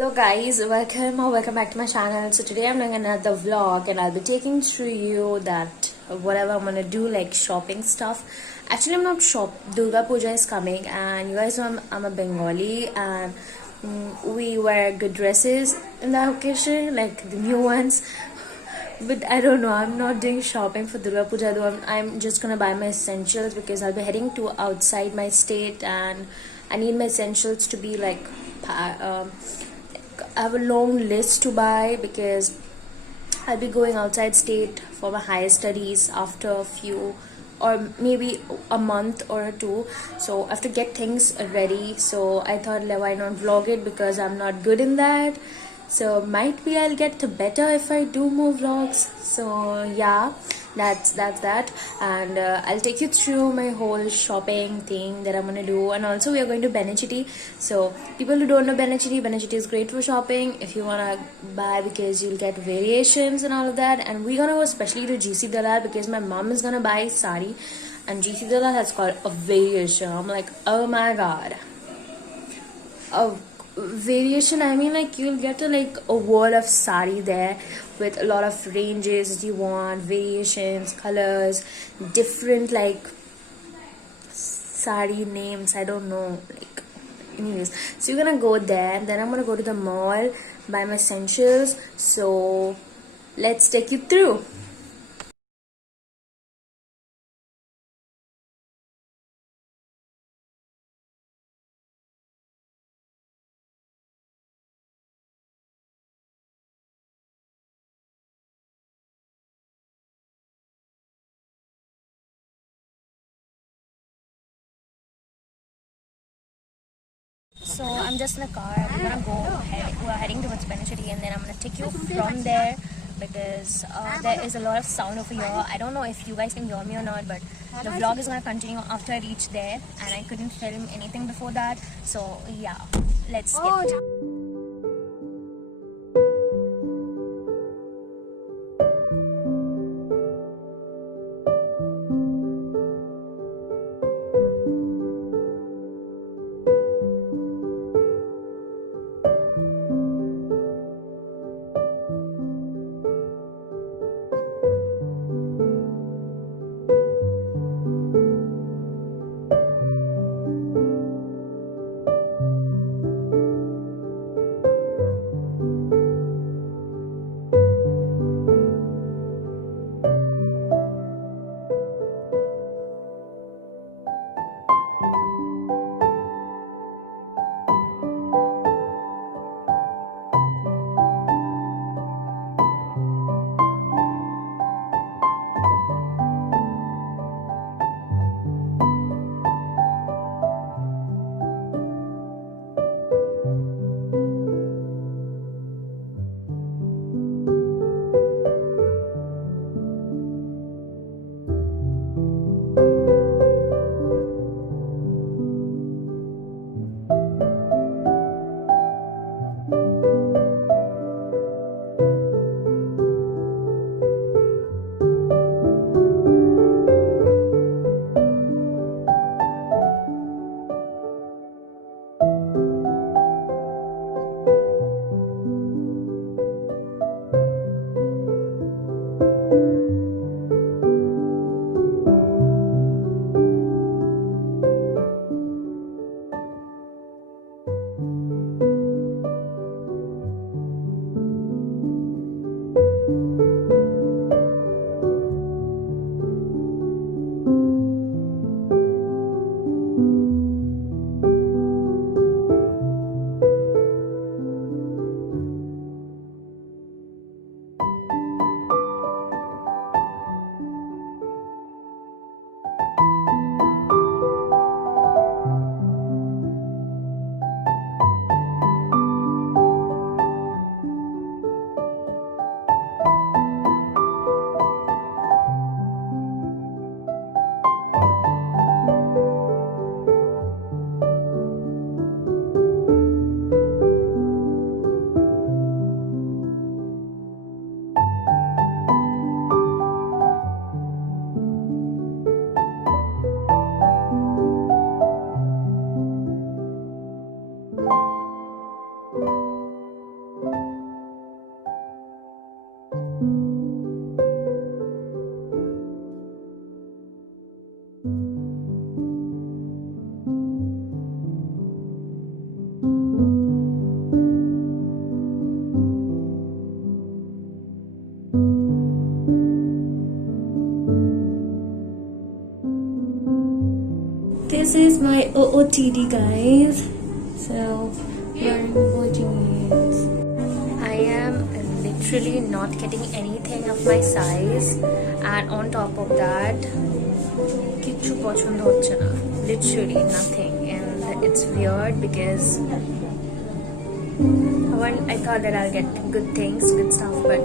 Hello guys, welcome back to my channel. So today I'm doing another vlog and I'll be taking through you that whatever I'm gonna do, like shopping stuff. Actually I'm not Durga Puja is coming and you guys know I'm a Bengali and we wear good dresses in the occasion, like the new ones. But I don't know, I'm not doing shopping for Durga Puja though. I'm just gonna buy my essentials because I'll be heading to outside my state and I need my essentials to be like I have a long list to buy because I'll be going outside state for my higher studies after a few or maybe a month or two. So I have to get things ready. So I thought, like, why not vlog it because I'm not good in that. So might be I'll get better if I do more vlogs. So yeah, that's that, and I'll take you through my whole shopping thing that I'm gonna do. And also we are going to Benechiti. So people who don't know Benechiti is great for shopping if you wanna buy because you'll get variations and all of that. And we're gonna go especially to GC Dalal because my mom is gonna buy sari and GC Dalal has got a variation. I'm like, oh my god, a variation. I mean, like, you'll get a wall of sari there with a lot of ranges you want, variations, colors, different like sari names. I don't know, like, anyways. So you're gonna go there and then I'm gonna go to the mall, buy my essentials. So let's take you through. So I'm just in the car. We're gonna go ahead. We're heading towards Benechiti, and then I'm gonna take you from there because there is a lot of sound over here. I don't know if you guys can hear me or not, but the vlog is gonna continue after I reach there, and I couldn't film anything before that. So yeah, let's get. OOTD, guys. So wearing blue jeans. I am literally not getting anything of my size, and on top of that, kichu pochondo hocche na. Literally nothing, and it's weird because I thought that I'll get good things, good stuff, but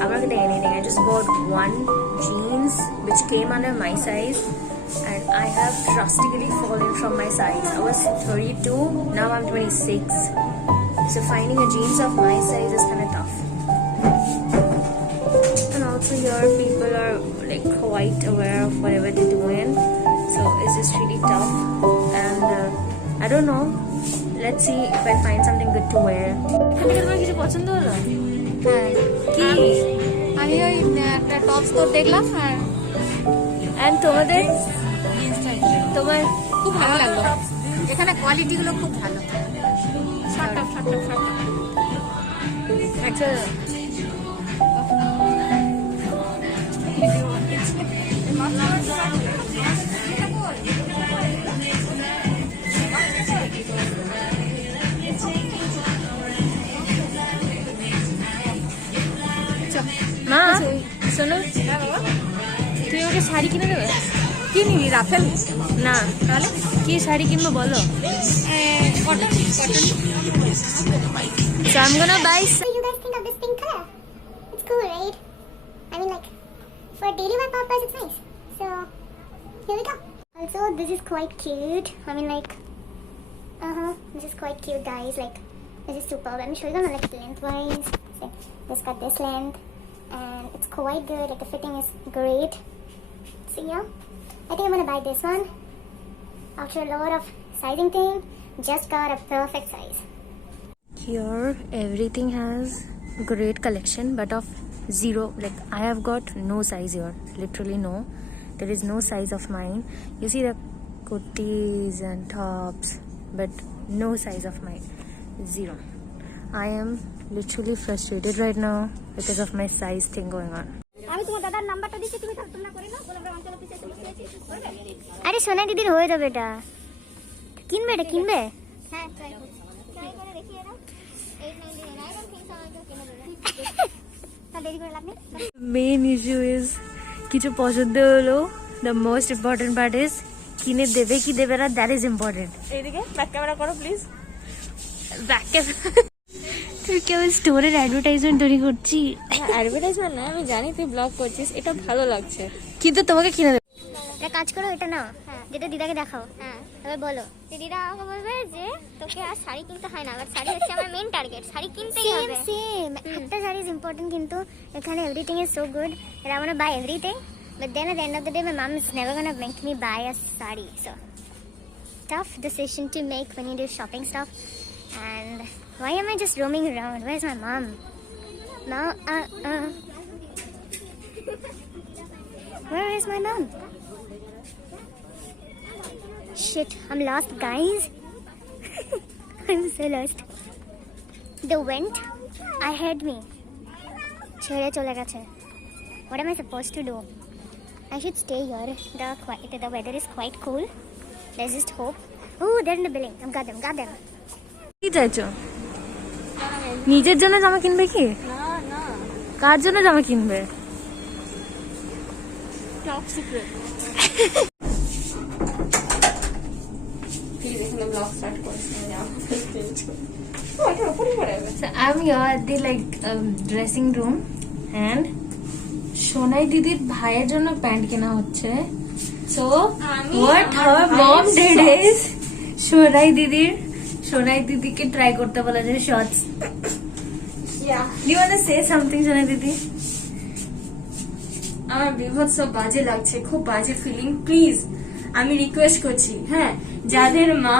I'm not getting anything. I just bought one jeans which came under my size, and I have drastically fallen from my size. I was 32, now I'm 26. So finding a jeans of my size is kind of tough. And also here people are like quite aware of whatever they're doing, so it's just really tough. And I don't know. Let's see if I find something good to wear. তোমার কিছু পছন্দ হলো? হ্যাঁ কি? আমি ওই একটা tops তো দেখলাম আর And তোমাদের? তোমার খুব ভালো লাগলো। এখানে কোয়ালিটি গুলো খুব ভালো। শর্ট টপ একটা মা শোনো, তুমি আমাকে শাড়ি কিনে দেবে? কি নিবি রাফেল? না, তাহলে কি শাড়ি কিনবো বলো? Cotton So I'm gonna buy. What do you guys think of this pink color? It's cool, right? I mean, like, for daily wear purpose, it's nice. So, here we go. Also, this is quite cute. I mean, like, this is quite cute, guys. Like, this is superb. Let me show you them, like, lengthwise. So, this got this length, and it's quite good. Like, the fitting is great. So, yeah, I think I'm gonna buy this one. After a lot of sizing thing, just got a perfect size. Here everything has great collection, but of zero. Like I have got no size here. Literally no. There is no size of mine. You see the kurtis and tops, but no size of mine. Zero. I am literally frustrated right now because of my size thing going on. আমি তোমার দাদার নাম্বারটা দিচ্ছি, তুমি তোমরা করে নাও। গোলাপরাম অঞ্চল অফিসে এসে লিখে দিয়েছি, করবে? আরে সোনা দিদির হয়ে যাবে এটা। কিনবে এটা কিনবে? হ্যাঁ, ট্রাই করে দেখিয়ে দাও। 899 I don't think so আমাকে কিনে দেবে। তা দেরি করে লাভ নেই। Main issue is কিছু পছন্দ হলো, the most important part is কিনে দেবে কি দেবে না, that is important. এইদিকে ব্যাক ক্যামেরা করো প্লিজ। ব্যাক তুই কেউ স্টোরের অ্যাডভার্টাইজমেন্ট তৈরি করছি? অ্যাডভার্টাইজমেন্ট না, আমি জানি তুই ব্লগ করছিস, এটা ভালো লাগছে। কিন্তু তোমাকে কিনে দেবে। একটা কাজ করো, এটা নাও, যেটা দিদাকে দেখাও। হ্যাঁ, তবে বলো দিদা আমাকে বলবে যে তোকে আর শাড়ি কিনতে হয় না, বাট শাড়ি হচ্ছে আমার মেইন টার্গেট, শাড়ি কিনতেই হবে। সেম একটা শাড়ি ইজ ইম্পর্টেন্ট, কিন্তু এখানে everything is so good that I want to buy everything, but then at the end of the day my mom is never going to make me buy a sari. So tough decision to make when you do shopping stuff. And why am I just roaming around? Where's my mom? Where is my mom? Shit, I'm lost, guys. I'm so lost. The wind ahead me. ছেড়ে চলে গেছে. What am I supposed to do? I should stay here. The weather is quite cool. Let's just hope. Oh, they're in the building. Got them. কি চাইছো? নিজের জন্য জামা কিনবে কি? না না, কার জন্য জামা কিনবে? Top secret. প্লিজ এখানে ব্লগ স্টার্ট করছি না। So I'm here at the dressing room, and Sonai দিদির ভাইয়ের জন্য প্যান্ট কেনা হচ্ছে। So what her mom did is Sonai দিদিকে ট্রাই করতে বলা যায় shorts. You want to say something, Sonai দিদি? আমার বিভৎস বাজে লাগছে, খুব বাজে ফিলিং। প্লিজ আমি রিকোয়েস্ট করছি, হ্যাঁ, যাদের মা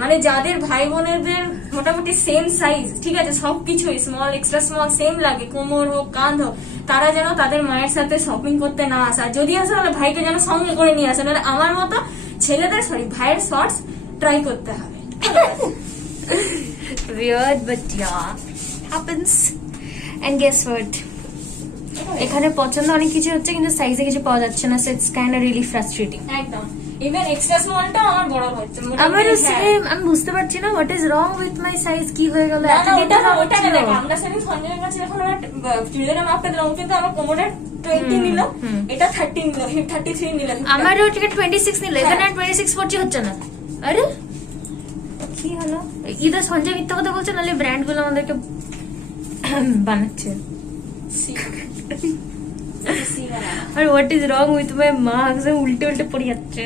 মানে যাদের ভাই বোনেদের মোটামুটি সেম সাইজ, ঠিক আছে, সবকিছু স্মল এক্সট্রা স্মল সেম লাগে, কোমর হোক কাঁধ হোক, তারা যেন তাদের মায়ের সাথে শপিং করতে না আসে। আর যদি আসে তাহলে ভাইকে যেন সঙ্গে করে নিয়ে আসে, নাহলে আমার মতো ছেলেদের ভাইয়ের শর্টস ট্রাই করতে হবে। Weird, but yeah, happens. And guess what? এখানে পছন্দ অনেক কিছু হচ্ছে, কিন্তু সাইজে কিছু পাওয়া যাচ্ছে না, so it's kind of really frustrating. একদম ইভেন এক্সট্রা স্মলটা আমার বড় হচ্ছে আমারও সেম, আমি বুঝতে পারছি না what is wrong with my size, কি হয়ে গেল এত ওটা detail ওটা ছিল। দেখ, আমরা সেদিন সঞ্জয়ের কাছে যখন চুড়িদারের মাপটা দিলাম, কিন্তু আমার কোমরের 20 নিল, এটা 30 নিল, হিপ 33 নিল। আমারও ঠিক 26 নিল, এখানে 26 40 হচ্ছে না। আরে কি হলো, ইদার সঞ্জয় মিথ্যা কথা বলছে, নাহলে ব্র্যান্ড গুলো আমাদেরকে বানাচ্ছে। আর what is wrong with my marks, উল্টে উল্টে পড়ে যাচ্ছে।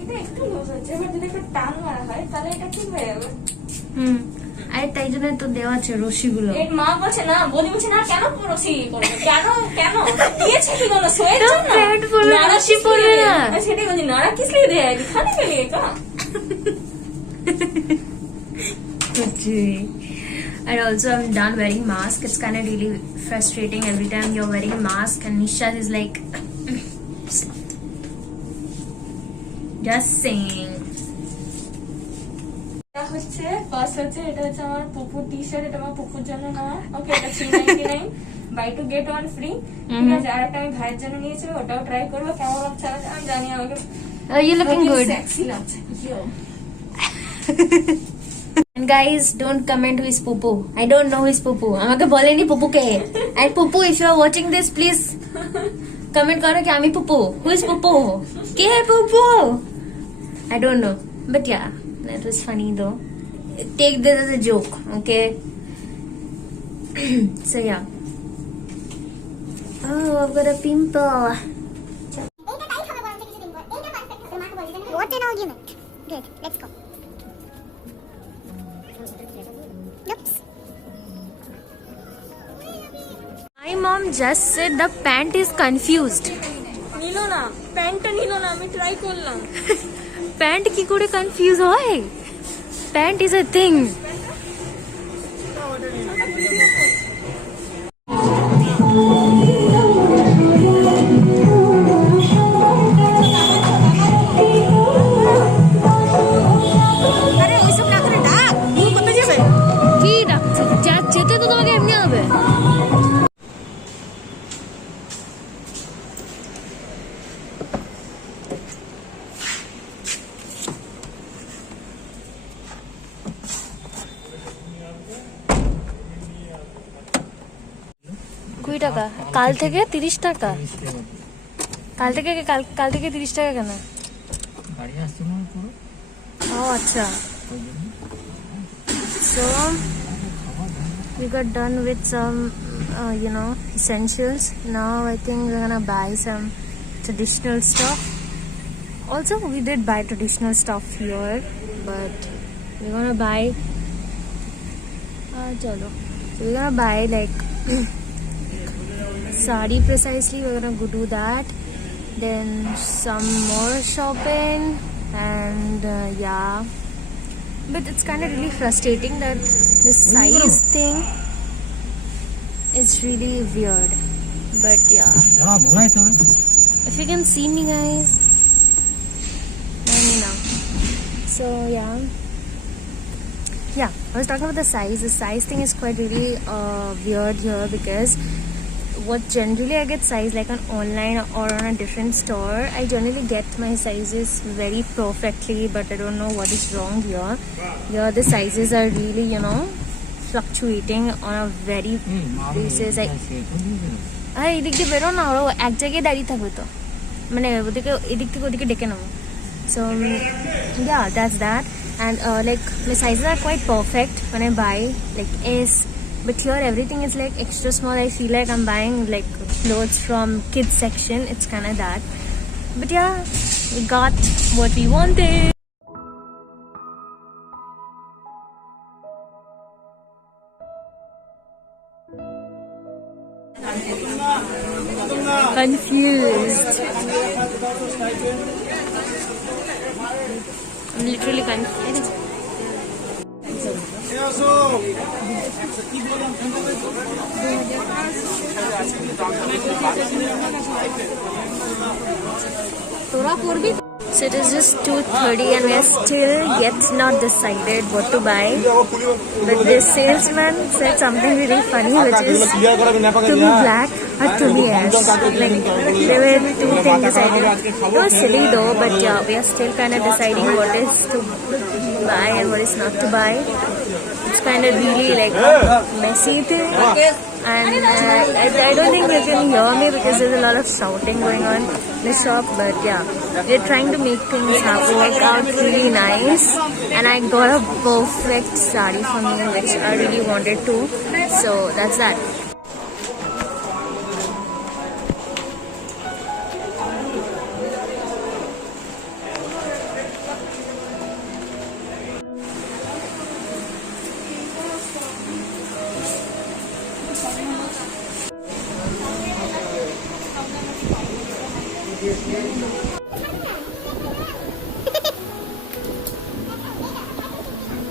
এটা একটু লুজ হচ্ছে, এবার যদি একটু টান মারা হয় তাহলে এটা ঠিক হয়ে যাবে। আরে তাই জন্য তো দেওয়া আছে রশিগুলো। এর মা বলছে না, বলি বলছে না, কেন রশি করবে, কেন কেন দিয়েছে কি বলো, সোয়ের জন্য প্যান্ট পরলে নাড়া রশি কিস পরবে लिए না। दिया? সেটাই বলছি, নাড়া কিস लिए दिया है, दिखाने के लिए का। And also I'm done wearing mask. It's kind of really frustrating every time you're wearing a mask and Nisha is like just saying. এটা হচ্ছে ফার্স্ট হচ্ছে, এটা হচ্ছে আমার পুপুর টি শার্ট, এটা আমার পুপুর জন্য নেওয়া। ওকে, এটা 399 buy two get one free. ঠিক আছে, আর একটা আমি ভাইয়ের জন্য নিয়েছি, ওটাও ট্রাই করবো কেমন লাগছে। আমি জানি আমাকে You're looking good. সেক্সি লাগছে। And guys, don't comment who is Pupu. I don't know who is Pupu. আমাকে বলেনি Pupu K. And Pupu, if you are watching this, please comment করো কি আমি Pupu. Who is Pupu? K Pupu? I don't know. But yeah, that was funny though. Take this as a joke, okay? So yeah. Oh, I've got a pimple. এইটা tight হবে বরং কিছুদিন পর, এইটা perfect হবে, মাকে বলবি না। What an argument. Good, let's go. Oops. My mom just said the pant is confused. নিল না, প্যান্টটা নিল না, আমি ট্রাই করলাম। প্যান্ট কি করে কনফিউজ হয়? Pant is a thing. কি ডাকছে? যেতে তো তোমাকে এমনি হবে। কুড়ি টাকা, কাল থেকে 30 টাকা। কাল থেকে কাল থেকে 30 টাকা কেন? গাড়ি আসছে না পুরো, ও আচ্ছা। So we got done with some essentials. Now I think we're gonna buy some traditional stuff. Also we did buy traditional stuff here, but we're gonna buy chalo. So we're gonna buy like sari precisely. We're gonna go do that, then some more shopping, and yeah. But it's kind of really frustrating that the size thing is really weird. But yeah, যারা ঘুমাইতে হবে। if you can see me guys, let me know. So yeah, I was talking about the size. The size thing is quite really weird here, because what generally I get size like on online or on a different store, I generally get my sizes very perfectly, but I don't know what is wrong here. Here the sizes are really fluctuating on a very basis. আর এদিক দিয়ে বেরো না, ওরা এক জায়গায় দাঁড়িয়ে থাকবে তো, মানে ওদিকে এদিক থেকে ওদিকে ডেকে নেবো। So yeah, that's that. And like my sizes are quite perfect when I buy like S, but here everything is like extra small. I feel like I'm buying like clothes from kids section. It's kind of that. But yeah, we got what we wanted. Confused. I'm literally confused. তোরা করবি So it is just 2:30 and we are still yet not decided what to buy. But this salesman said something really funny, which is to be black or to be ash. Like there were two things decided. It was silly though, but yeah, we are still kind of deciding what is to buy and what is not to buy. It's kind of really like messy thing. And I don't think they can hear me because there's a lot of shouting going on in the shop. But yeah, we're trying to make things work out really nice. And I got a perfect sari for me, which I really wanted to. So that's that.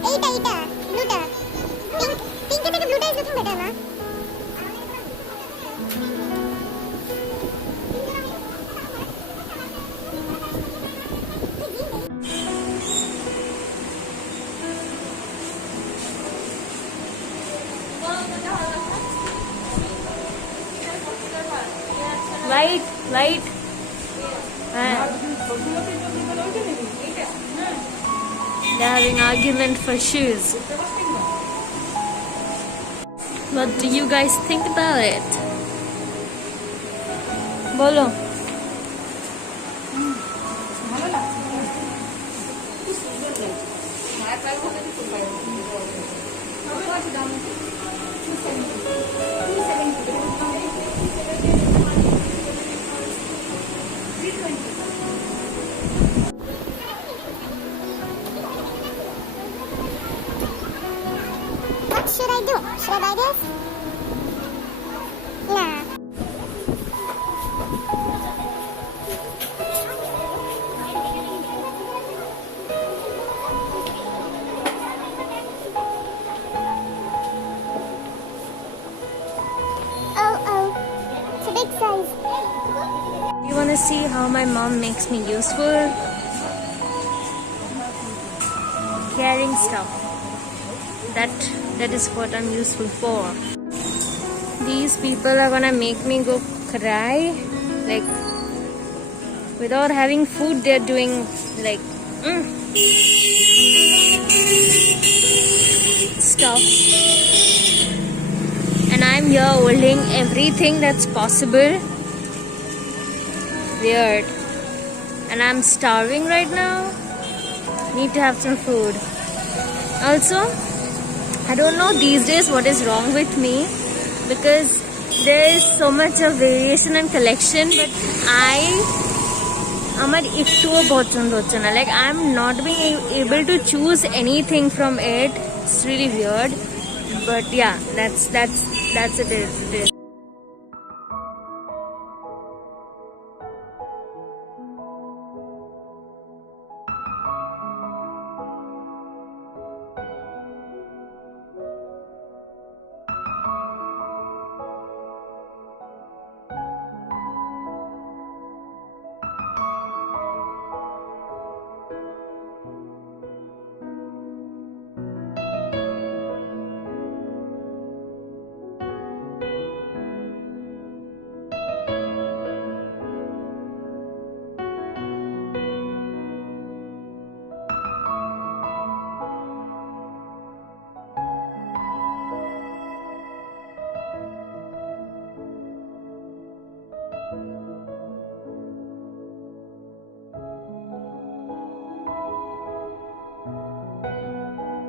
Eight, blue tar. Pink is blue tar is looking better, na? White. They're having argument for shoes. What do you guys think about it? Bolo. What should I do? Should I buy this? Nah. Oh, it's a big size. You want to see how my mom makes me useful? Carrying stuff. That is what I'm useful for. These people are gonna make me go cry. Like without having food, they're doing like stuff. And I'm here holding everything that's possible. Weird. And I'm starving right now. Need to have some food. Also, I don't know these days what is wrong with me, because there is so much of variation and collection, but like I'm not being able to choose anything from it. It's really weird, but yeah, that's it.